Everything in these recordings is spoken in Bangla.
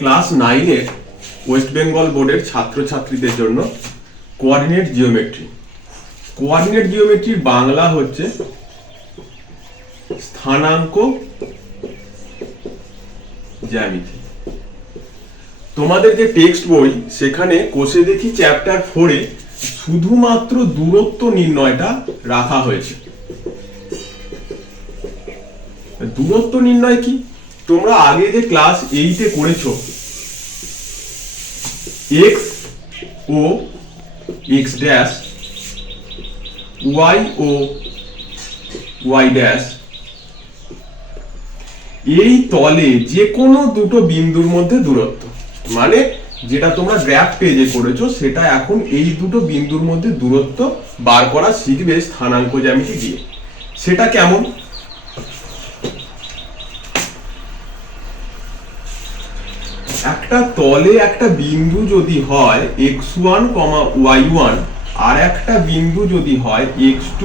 ক্লাস 9-এর ওয়েস্ট বেঙ্গল বোর্ডের ছাত্রছাত্রীদের জন্য কোঅর্ডিনেট জিওমেট্রি। কোঅর্ডিনেট জিওমেট্রির বাংলা হচ্ছে স্থানাঙ্ক জ্যামিতি। তোমাদের যে টেক্সট বই সেখানে কোষে দেখি চ্যাপ্টার 4-এ শুধুমাত্র দূরত্ব নির্ণয়টা রাখা হয়েছে। দূরত্ব নির্ণয় কি? তোমরা আগে যে ক্লাস 8-এ করেছো x ও x ড্যাশ, y ও y ড্যাশ, এই তলে যে কোনো দুটো বিন্দুর মধ্যে দূরত্ব, মানে যেটা তোমরা গ্রাফ পেজে করেছো সেটা এখন এই দুটো বিন্দুর মধ্যে দূরত্ব বার করা শিখবে স্থানাঙ্ক জ্যামিতি দিয়ে। সেটা কেমন? একটা তলে একটা বিন্দু যদি হয় x1, y1 আর একটা বিন্দু যদি হয় x2,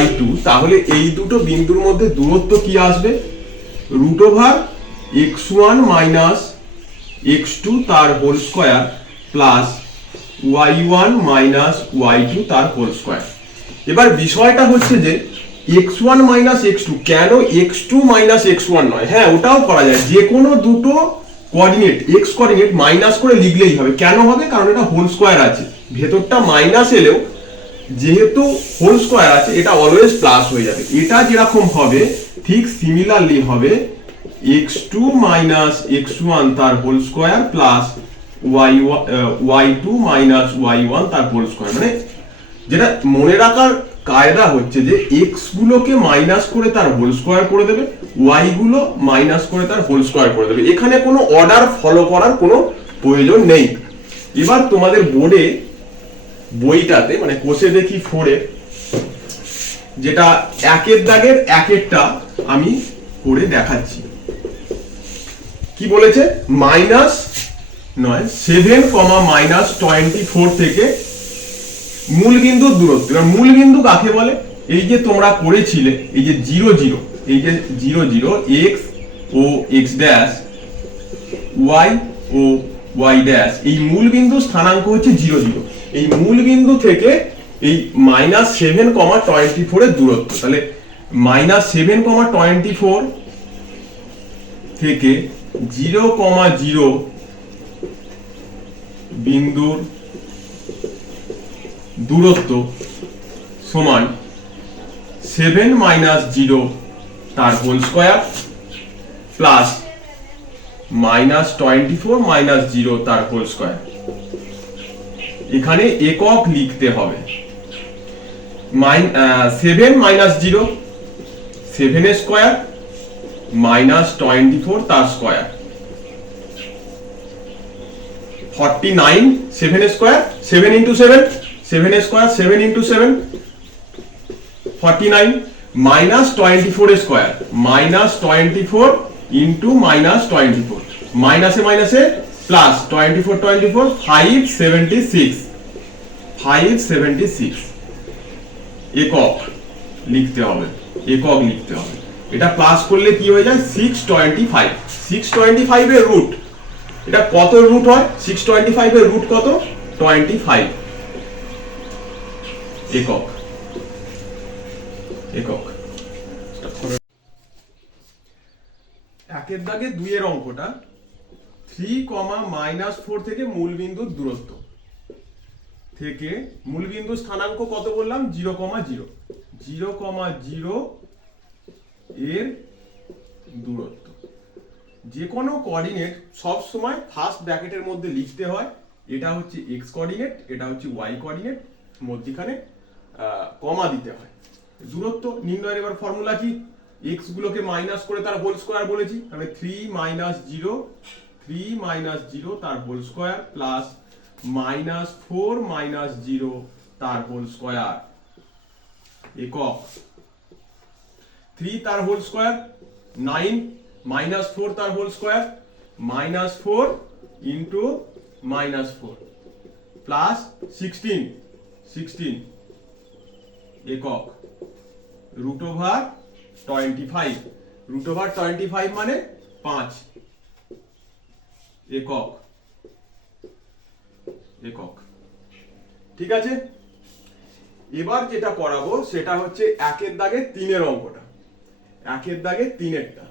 y2, তাহলে এই দুটো বিন্দুর মধ্যে দূরত্ব কি আসবে? Root over x1 minus x2 তার whole square plus y1 minus y2 তার হোল স্কয়ার। এবার বিষয়টা হচ্ছে যে x1 মাইনাস x2 কেন x2 মাইনাস x1 নয়? হ্যাঁ, ওটাও করা যায়, যে কোনো দুটো কোঅর্ডিনেট x কোঅর্ডিনেট মাইনাস করে লিখলেই হবে। কেন হবে? কারণ এটা হোল স্কয়ার আছে, ভেতরটা মাইনাস এলেও যেহেতু হোল স্কয়ার আছে এটা অলওয়েজ প্লাস হয়ে যাবে। এটা যেরকম হবে ঠিক সিমিলারলি হবে x2 মাইনাস x1 তার whole square plus y2 minus y1 তার হোল স্কয়ার। মানে যেটা মনে রাখার কায়দা হচ্ছে যে x গুলোকে মাইনাস করে তার হোল স্কয়ার করে দেবে, y গুলো মাইনাস করে তার হোল স্কয়ার করে দেবে। এখানে কোনো অর্ডার ফলো করার কোনো প্রয়োজন নেই। এবার তোমাদের বোর্ডে বইটাতে মানে কোষে দেখি 4-এ যেটা একের দাগের একেরটা আমি করে দেখাচ্ছি। কি বলেছে? মাইনাস নয় 7, মাইনাস 24 থেকে মূল বিন্দুর দূরত্ব। এবার মূল বিন্দু কাকে বলে? এই যে তোমরা করেছিলে এই যে 0 0, এই যে 0 0 x ও x ড্যাশ, y ও y ড্যাশ, এই মূল বিন্দু স্থানাঙ্ক হচ্ছে 0 0। এই মূল বিন্দু থেকে এই মাইনাস 7, 24 এর দূরত্ব, তাহলে মাইনাস 7, 24 থেকে 0, 0 বিন্দুর দূরত্ব সমান 7 মাইনাস 0 তার whole square plus minus 24 minus 0 তার হোল স্কয়ার। এখানে একক লিখতে হবে। 7 মাইনাস 0 7 এর স্কয়ার মাইনাস 24 তার স্কয়ার, 49 7 এর স্কয়ার 7 ইন্টু 7 7 এর স্কয়ার 7 ইন্টু 7 49 মাইনাস 24 এর স্কয়ার মাইনাস 24 ইন্টু মাইনাস 24, মাইনাসে মাইনাসে প্লাস 24 24 576 একক লিখতে হবে, একক লিখতে হবে। এটা প্লাস করলে কি হয়ে যায়? 625 625 এর রুট, এটা কত রুট হয়? 625 এর রুট কত? 25 একক। একক একের দাগে 2 এর অঙ্কটা 3, মাইনাস 4 থেকে মূল বিন্দুর দূরত্ব থেকে মূল বিন্দু স্থানাঙ্ক কত বললাম? 0, 0 0, 0 এর দূরত্ব। যে কোনো কোঅর্ডিনেট সব সময় ফার্স্ট ব্র্যাকেটের মধ্যে লিখতে হয়। এটা হচ্ছে x কোঅর্ডিনেট, এটা হচ্ছে y কোঅর্ডিনেট, মধ্যখানে কমা দিতে হয়। দূরত্ব নির্ণয়ের এবার ফর্মুলা কি? x গুলোকে মাইনাস করে তার হোল স্কয়ার বলেছি, তাহলে 3 মাইনাস 0 তার whole square plus minus 4 minus 0 তার হোল স্কয়ার একক। 3 তার হোল স্কয়ার 9 মাইনাস 4 তার whole square minus 4 into minus 4 plus 16 একক রুট ওভার 25 মানে 5 একক একক। ঠিক আছে, এবার যেটা করাবো সেটা হচ্ছে একের দাগে তিনের অঙ্কটা, একের দাগে তিনেরটা।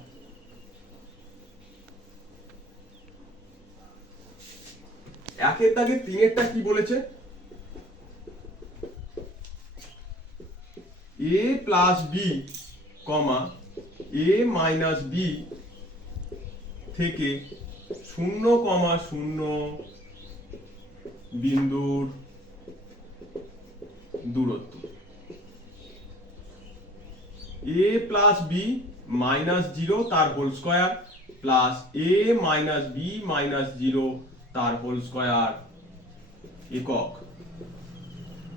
একের দাগে তিনেরটা কি বলেছে, a plus b comma a minus b থেকে 0,0 বিন্দুর দূরত্ব। a প্লাস বি মাইনাস 0 তার whole square plus a minus B minus 0 তার হোল স্কয়ার একক।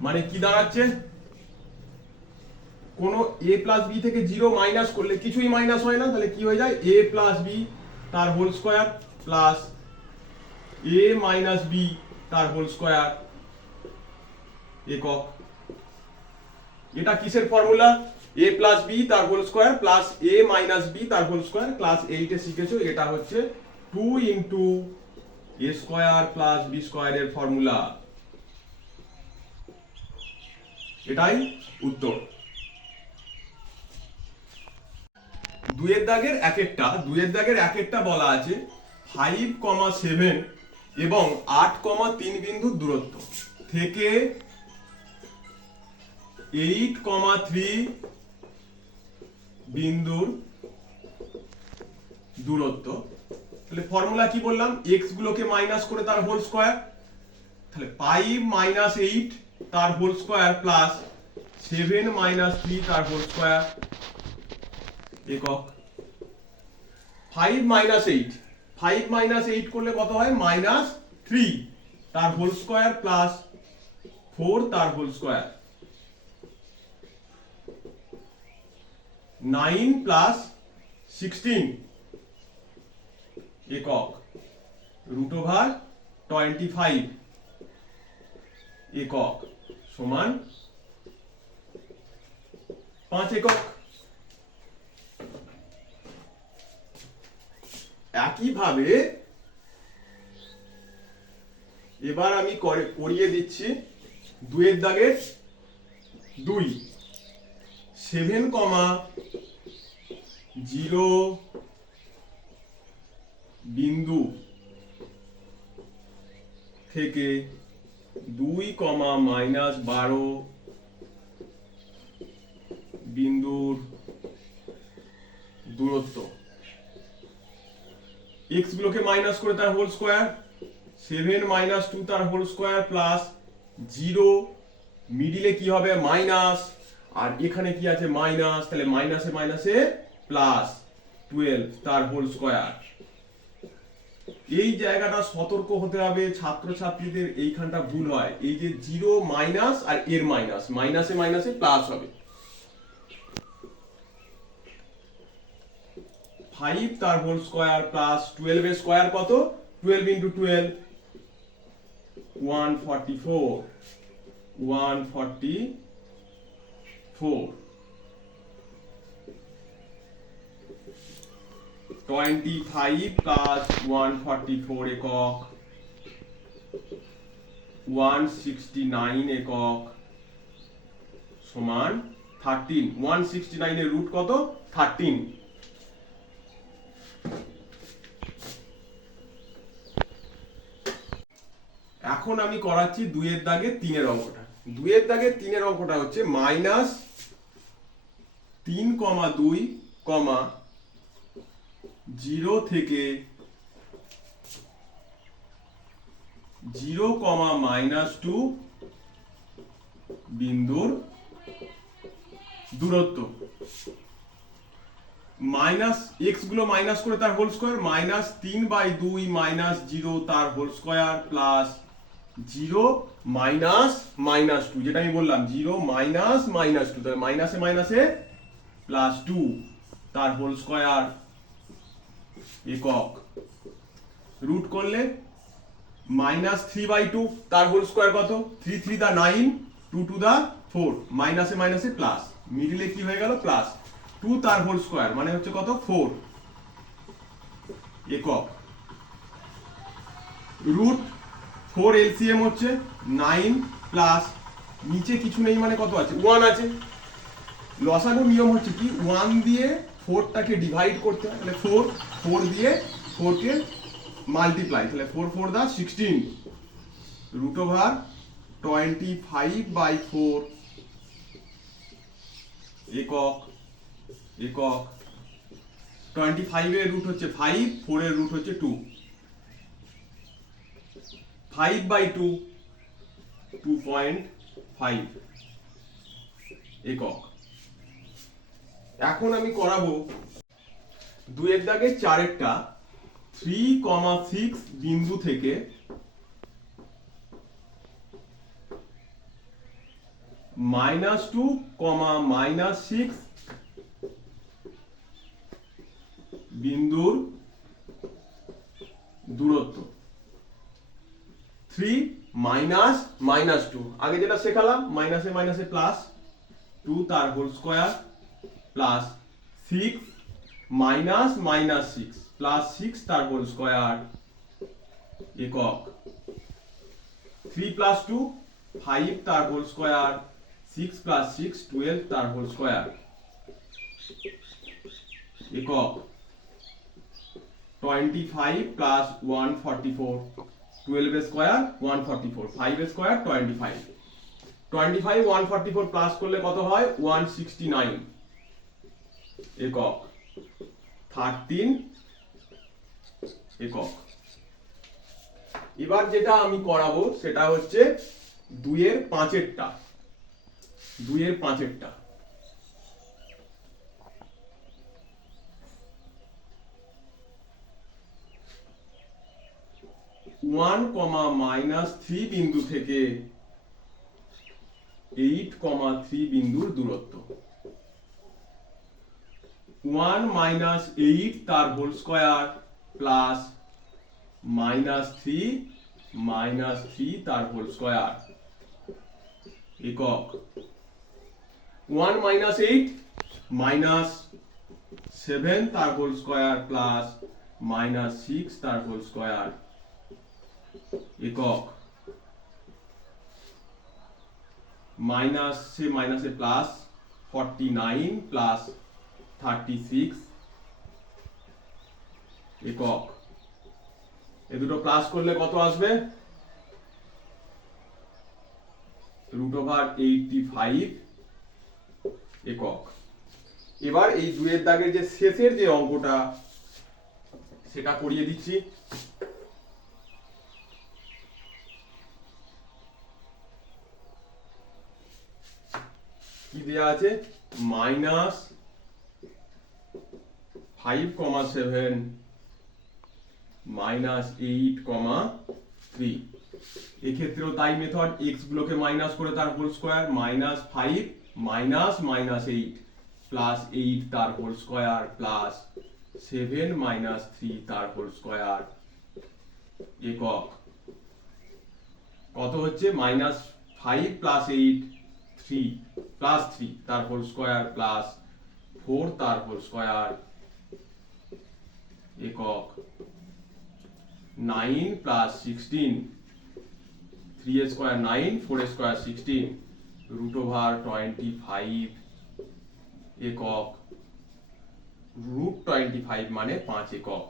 মানে কি দাঁড়াচ্ছে, কোন a প্লাস বি থেকে 0 মাইনাস করলে কিছুই মাইনাস হয় না, তাহলে কি হয়ে যায় a প্লাস বি তার whole square plus a minus b তার হোল স্কয়ার একক। এটা কিসের ফর্মুলা, a প্লাস বি তার whole square plus a minus b তার হোল স্কয়ার, ক্লাস 8 এ শিখেছো, এটা হচ্ছে 2 into a square plus b square এর ফর্মুলা। এটাই উত্তর। দুইয়ের দাগের একেরটা বলা আছে 5,7 এবং 8,3 বিন্দুর দূরত্ব থেকে 8,3 বিন্দুর দূরত্ব। তাহলে ফর্মুলা কি বললাম, x গুলোকে মাইনাস করে তার হোল স্কয়ার, তাহলে 5 মাইনাস 8 তার হোল স্কয়ার প্লাস 7 মাইনাস 3 তার হোল স্কয়ার একক। 5 মাইনাস 8 করলে কত হয়, মাইনাস 3 তার হোল স্কয়ার প্লাস 4 তার হোল স্কয়ার, 9 প্লাস 16 একক, রুট ওভার 25 একক সমান 5 একক। একইভাবে এবার আমি করিয়ে দিচ্ছি দুইয়ের দাগের 2, 7,0 বিন্দু থেকে 2, মাইনাস 12 বিন্দুর দূরত্ব। x গুলোকে মাইনাস করে তার হোল স্কয়ার, 7 মাইনাস 2 তার হোল স্কয়ার প্লাস 0, মিডিলে কি হবে মাইনাস, আর এখানে কি আছে মাইনাস, তাহলে মাইনাসে মাইনাসে প্লাস 12 তার হোল স্কয়ার। এই জায়গাটা সতর্ক হতে হবে ছাত্রছাত্রীদের, এইখানটা ভুল হয়, এই যে 0 মাইনাস আর এর মাইনাস, মাইনাসে মাইনাসে প্লাস হবে। 5 তার হোল স্কয়ার প্লাস 12 এর স্কয়ার কত, 12 ইনটু 12 144 25 প্লাস 144 একক, 169 একক সমান 13। 169 এর রুট কত, 13। এখন আমি করাচ্ছি দুইয়ের দাগে তিনের অঙ্কটা। দুইয়ের দাগে তিনের অঙ্কটা হচ্ছে মাইনাস 3,2, 0 থেকে 0, মাইনাস 2 বিন্দুর দূরত্ব। মাইনাস x গুলো মাইনাস করে তার হোল স্কয়ার, মাইনাস 3/2 মাইনাস 0 তার whole square plus 0 minus minus 2, যেটা আমি বললাম 0 মাইনাস মাইনাস 2, তাহলে মাইনাসে মাইনাসে প্লাস 2 তার হোল স্কয়ার একক। রুট করলে মাইনাস 3/2 তার হোল স্কয়ার কত, 3 3 দা 9, 2 2 দা 4, মাইনাসে মাইনাসে প্লাস, মিডিলে কি হয়ে গেল প্লাস 2 তার হোল স্কয়ার, মানে হচ্ছে কত 4 একক। রুট 4 এলসিএম হচ্ছে 9 প্লাস নিচে কিছু নেই মানে কত আছে 1 আছে। লসাগু নিয়ম হচ্ছে কি 1 দিয়ে 4টাকে ডিভাইড করতে হয়, তাহলে 4 দিয়ে 4 কে মাল্টিপ্লাই, তাহলে 4 দা 16 রুট ওভার 25/4 একক। 25 এর রুট হচ্ছে 5, 4 এর রুট হচ্ছে 2, 5/2 2.5 একক। এখন আমি করাবো 2 এর দাগে 4 এরটা 3,6 বিন্দু থেকে -2, -6 বিন্দুর দূরত্ব। 3 -2 আগে যেটা শেখালাম মাইনাসে মাইনাসে প্লাস 2 তার হোল স্কয়ার প্লাস 6 -6 প্লাস 6 তার হোল স্কয়ার একক। 3 প্লাস 2 5 তার হোল স্কয়ার, 6 প্লাস 6 12 তার হোল স্কয়ার একক। 25 প্লাস 144 12 এর স্কয়ার 144, 5 এর স্কয়ার 25, 144 প্লাস করলে কত হয় 169 একক। 13 একক। এবার যেটা আমি করাবো সেটা হচ্ছে 2 এর 5 এরটা। 2 এর 5 এরটা 1, -3 বিন্দু থেকে 8, 3 বিন্দুর দূরত্ব। 1 -8 তার হোল স্কয়ার প্লাস -3 তার হোল স্কয়ার একক। 1 -8 -7 তার হোল স্কয়ার প্লাস -6 তার হোল স্কয়ার একক। মাইনাসে মাইনাসে প্লাস 49 প্লাস 36 একক। এ দুটো প্লাস করলে কত আসবে √85 একক। এবার এই 2 এর দাগের যে শেষের যে অঙ্কটা সেটা করিয়ে দিচ্ছি। কি দেয়া আছে -5,7 -8,3। এক্ষেত্রেও তাই মেথড, এক্স গুলোকে মাইনাস করে তার হোল স্কয়ার, -5 -8 প্লাস 8 তার হোল স্কয়ার প্লাস 7 -3 তার হোল স্কয়ার একক। কত হচ্ছে -5 প্লাস 8 3 প্লাস 3 তার হোল স্কয়ার প্লাস 4 তার হোল স্কয়ার একক। 9 প্লাস 16 3 এর স্কয়ার 9 4 এর স্কয়ার 16 √25 একক। √25 মানে 5 একক।